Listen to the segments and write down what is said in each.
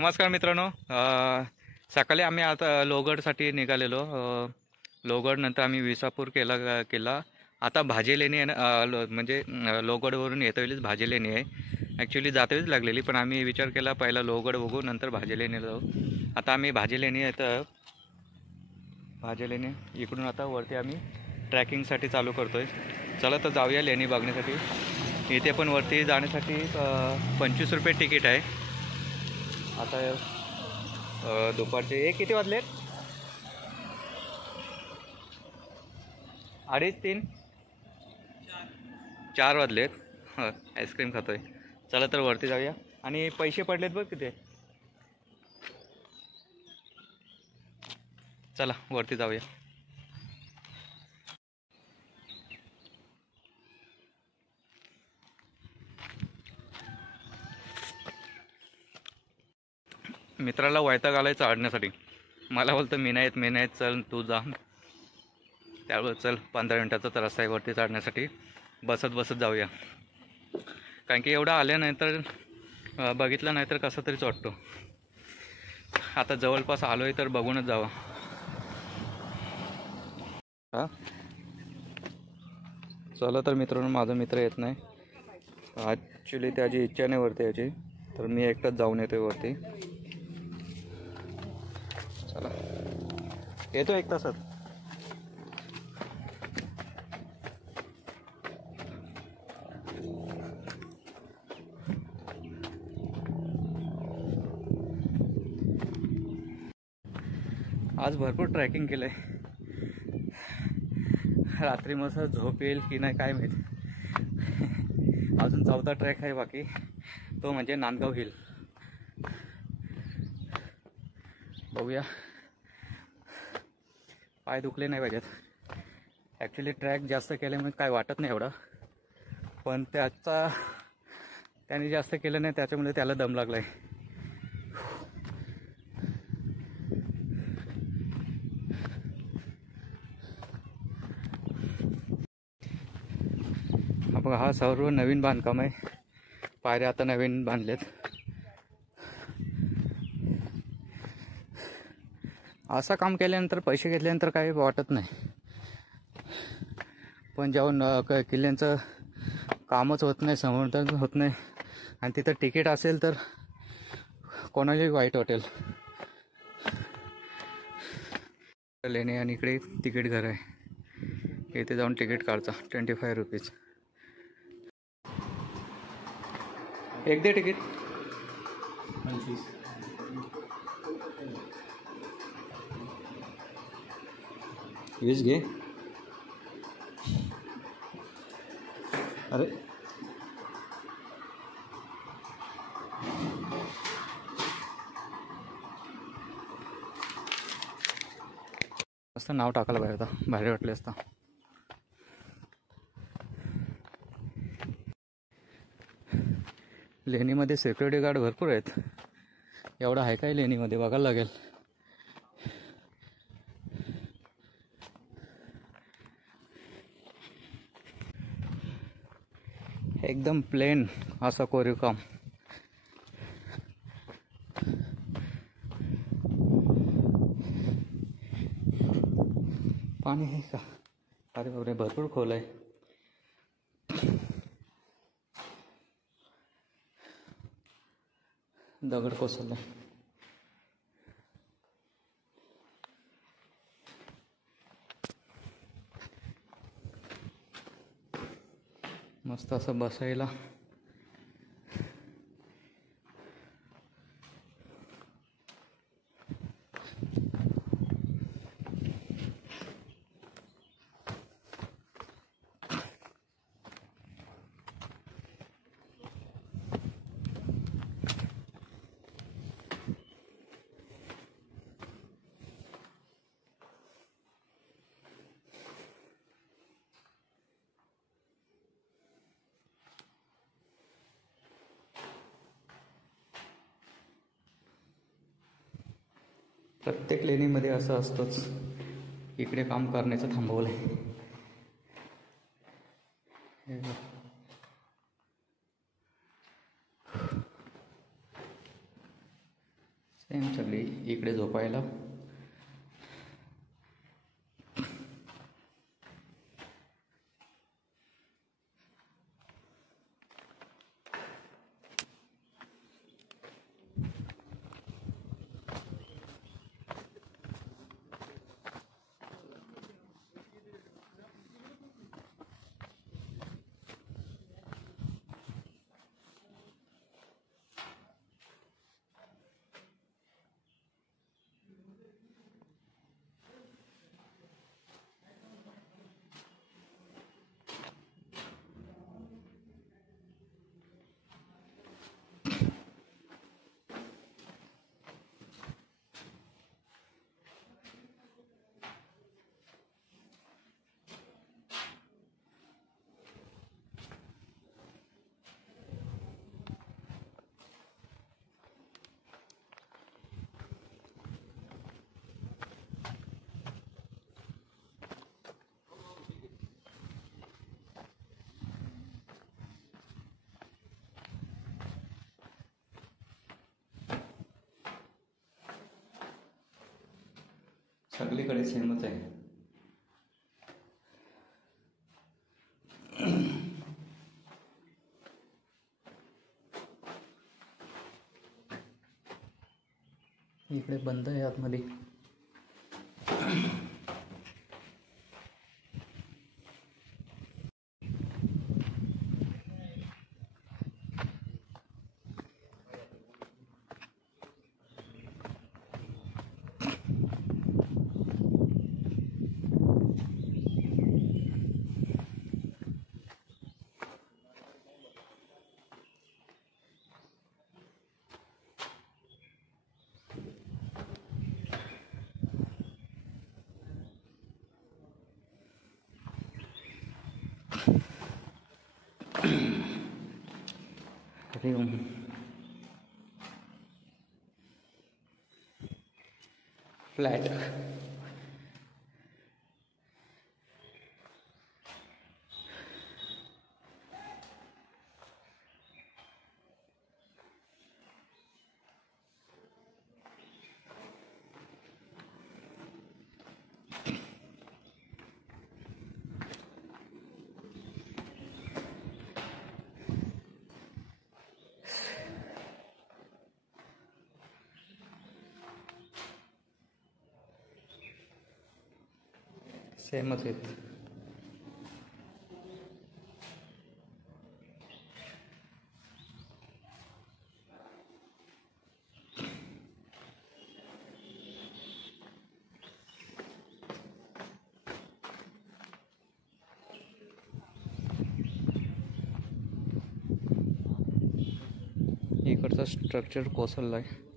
नमस्कार मित्रांनो, सकाळी आम्ही आता लोहगडसाठी निघालेलो. लोहगड नंतर आम्ही विसापूर केला. आता भाजी लेणी आहे ना, म्हणजे लोहगडवरून येता वेळेस भाजी लेणी आहे. ॲक्च्युली जातावेळीच लागलेली, पण आम्ही विचार केला पहिला लोहगड बघू नंतर भाजी लेणी जाऊ. आता आम्ही भाजी लेणी येतं भाजी लेणी इकडून आता वरती आम्ही ट्रॅकिंगसाठी चालू करतो आहे. चला तर जाऊया लेणी बघण्यासाठी. इथे पण वरती जाण्यासाठी 25 रुपये तिकीट आहे. आता दुपारचे किती वाजलेत? 2:30 3 4 वाजलेत. आईस्क्रीम खातोय. चला तर वरती जाऊया. आणि पैसे पडलेत बघ किती. चला वरती जाऊया. मित्राला वैताग आलाय चढण्यासाठी. मला बोलतं मी नाही चल तू जा. त्यावेळेस चल 15 मिनिटाचा रस्ता आहे वरती चढण्यासाठी. बसत जाऊया. कारण की एवढं आल्यानंतर बघितलं नाही तर कसं तरीच वाटतो. आता जवळपास आलो आहे तर बघूनच जावं. हां चला तर मित्रांनो, माझा मित्र येत नाही. ॲक्च्युली त्याची इच्छा नाही वरती याची, तर मी एकटाच जाऊन येतोय वरती. चला येतो 1 तासात. आज भरपूर ट्रॅकिंग केलं आहे. रात्री मस्त झोप येईल की नाही काय माहीत. अजून 4था ट्रॅक आहे बाकी, तो म्हणजे नांदगाव हिल. बघूया. पाय दुखले नाही पाहिजेत. ॲक्च्युली ट्रॅक जास्त केल्यामुळे काय वाटत नाही एवढं, पण त्याने जास्त केलं नाही त्याच्यामुळे त्याला दम लागला आहे. बघा, हा सर्व नवीन बांधकाम आहे. पायऱ्या आता नवीन बांधलेत. असं काम केल्यानंतर पैसे घेतल्यानंतर काही वाटत नाही, पण जेव्हा किल्ल्यांचं कामच होत नाही, संवर्धन होत नाही आणि तिथं तिकीट असेल तर कोणालाही वाईट वाटेल. लेणे आणि इकडे तिकीट घर आहे. इथे जाऊन तिकीट काढचा 25 रुपीज. एक दे तिकीट. 20 घे. अरे मस्त नाव टाकायला पाहिजे होता, भारी वाटले असता. लेणीमध्ये सिक्युरिटी गार्ड भरपूर आहेत. एवढं आहे काय लेणीमध्ये बघायला लागेल. एकदम प्लेन असं कोरीव काम. पाणी आहे का? अरे बापरे, भरपूर खोल आहे. दगड कोसळले. मस्त असं बसायला. प्रत्येक लेणीमध्ये असं असतंच. इकडे काम करण्याचं थांबवलंय. सेम सगळी इकडे झोपायला. सगळीकडे सेमच आहे. इकडे बंद आहे आतमध्ये. हरिओम. फ्लॅट. सेमच आहेत. इकडचं स्ट्रक्चर कोसळलं आहे.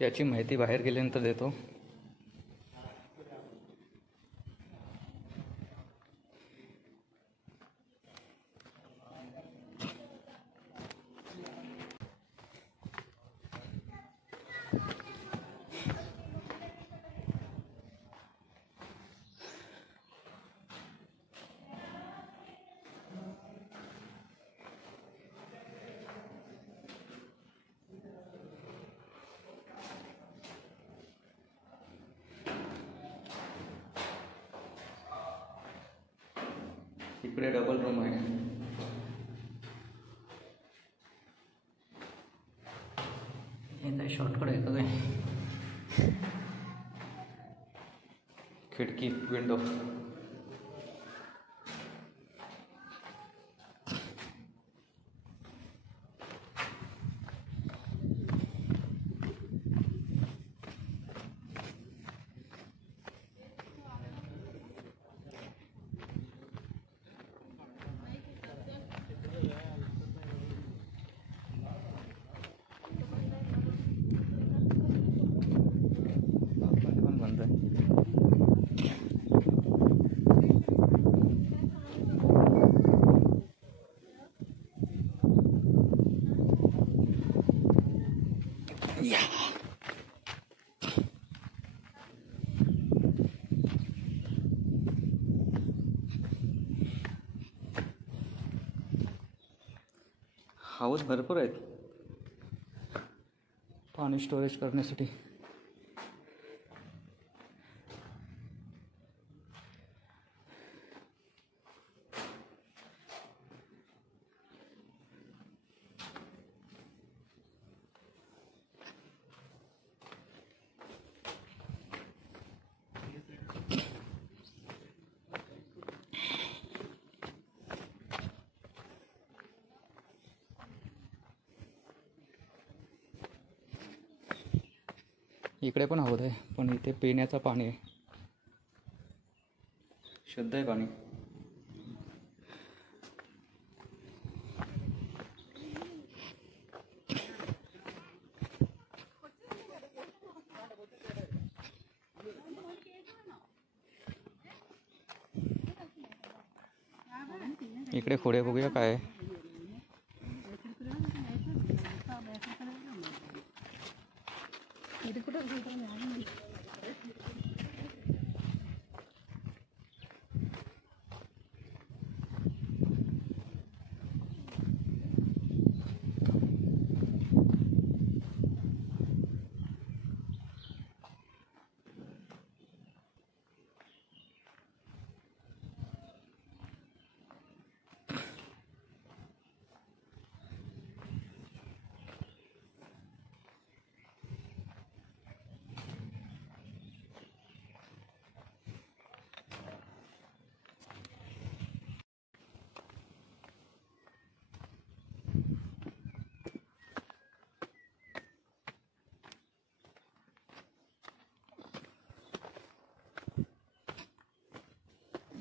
याची माहिती बाहेर गेल्यानंतर देतो. इकडे डबल रूम आहे. हे काय शॉर्टकट आहे का काय? खिडकी विंडो. हाऊस भरपूर आहेत पाणी स्टोरेज करण्यासाठी. इकडे पण हवं आहे, पण इथे पिण्याचं पाणी आहे, शुद्ध आहे पाणी. इकडे पुढे बघूया काय आहे.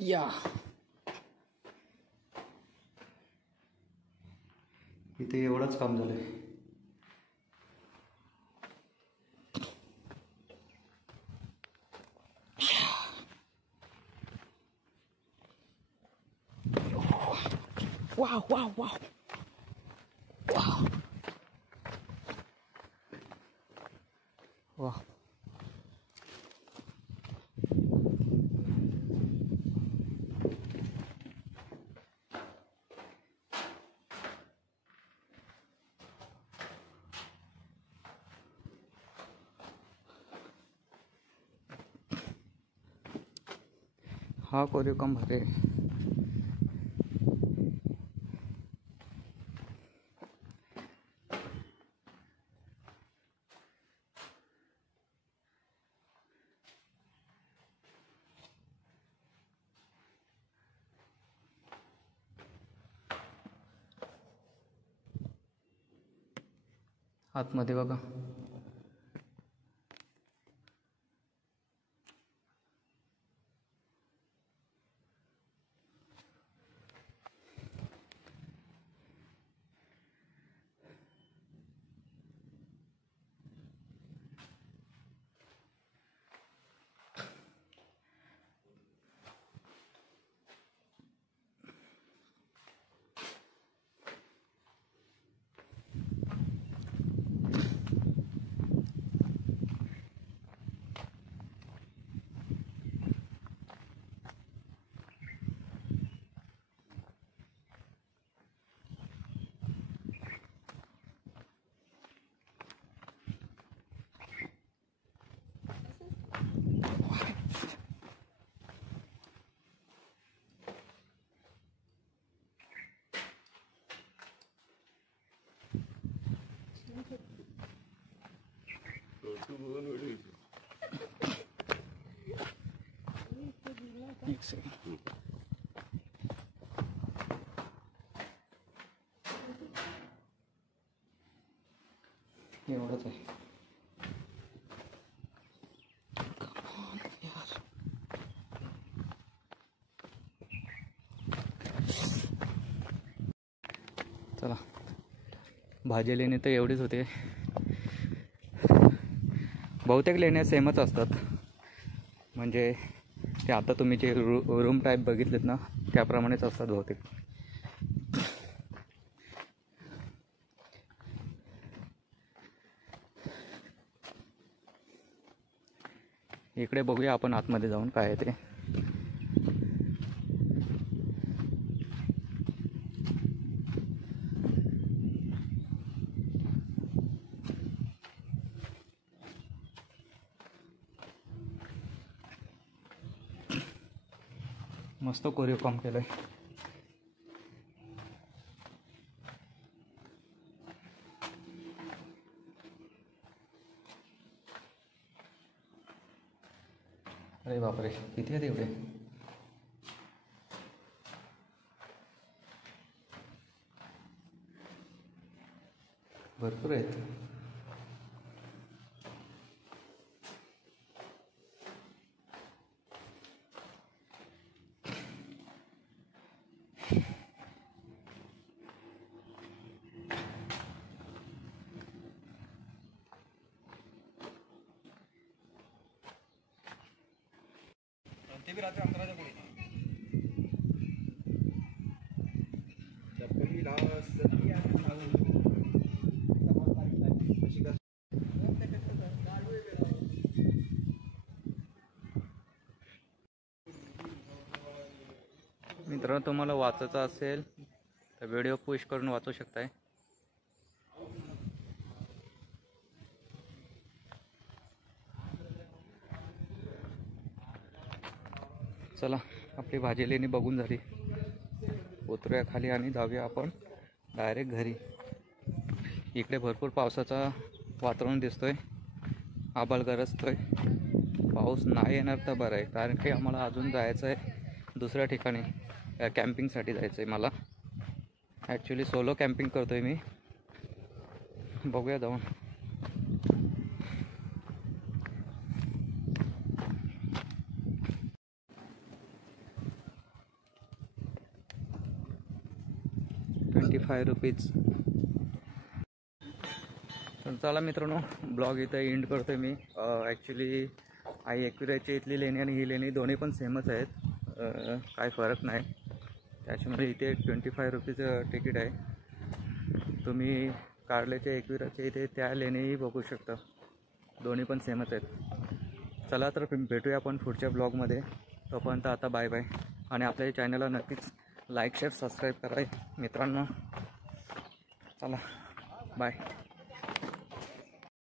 या इथे एवढंच काम झालंय. वाह वाह वाह वाह वाह. हा कोरीव काम भारी आहे. आतमध्ये बघा. एक सेकंड. एवढंच आहे. चला, भाजी लेणी तर एवढीच होते. बहुतेक लेण्या सेमच असतात. म्हणजे ते आता तुम्ही जे रूम टाईप बघितलेत ना, त्याप्रमाणेच असतात बहुतेक. इकडे बघूया आपण आतमध्ये जाऊन काय आहे ते. मस्त कोरीव काम केलंय. अरे बापरे, किती आहेत एवढे. भरपूर आहेत. ते भी रात्री अंतराच्या पुढे मित्रांनो, तुम्हाला वाचायचं असेल तर व्हिडिओ पुश करून वाचू शकताय. चला, आपली भाजी लेणी बघून झाली. उतरूया खाली आणि जाऊया आपण डायरेक्ट घरी. इकडे भरपूर पावसाचा वातावरण दिसतोय. आभाळ गरजतोय. पाऊस नाही येणार तर बरं आहे, कारण की आम्हाला अजून जायचं आहे दुसऱ्या ठिकाणी. कॅम्पिंगसाठी जायचं आहे मला. ॲक्च्युली सोलो कॅम्पिंग करतो आहे मी. बघूया जाऊन. ₹25. तर चला मित्रांनो, ब्लॉग इथं एंड करतो आहे मी. ॲक्च्युली आई एकविराची इथली लेणी आणि ही लेणी दोन्ही पण सेमच आहेत. काय फरक नाही. त्याच्यामध्ये इथे ₹25 तिकीट आहे. तुम्ही कारल्याच्या एकविराच्या इथे त्या लेणीही बघू शकता. दोन्ही पण सेमच आहेत. चला तर भेटूया आपण पुढच्या ब्लॉगमध्ये. तोपर्यंत आता बाय बाय. आणि आपल्या चॅनलला नक्कीच लाईक शेअर सबस्क्राईब करा मित्रांनो. चला बाय.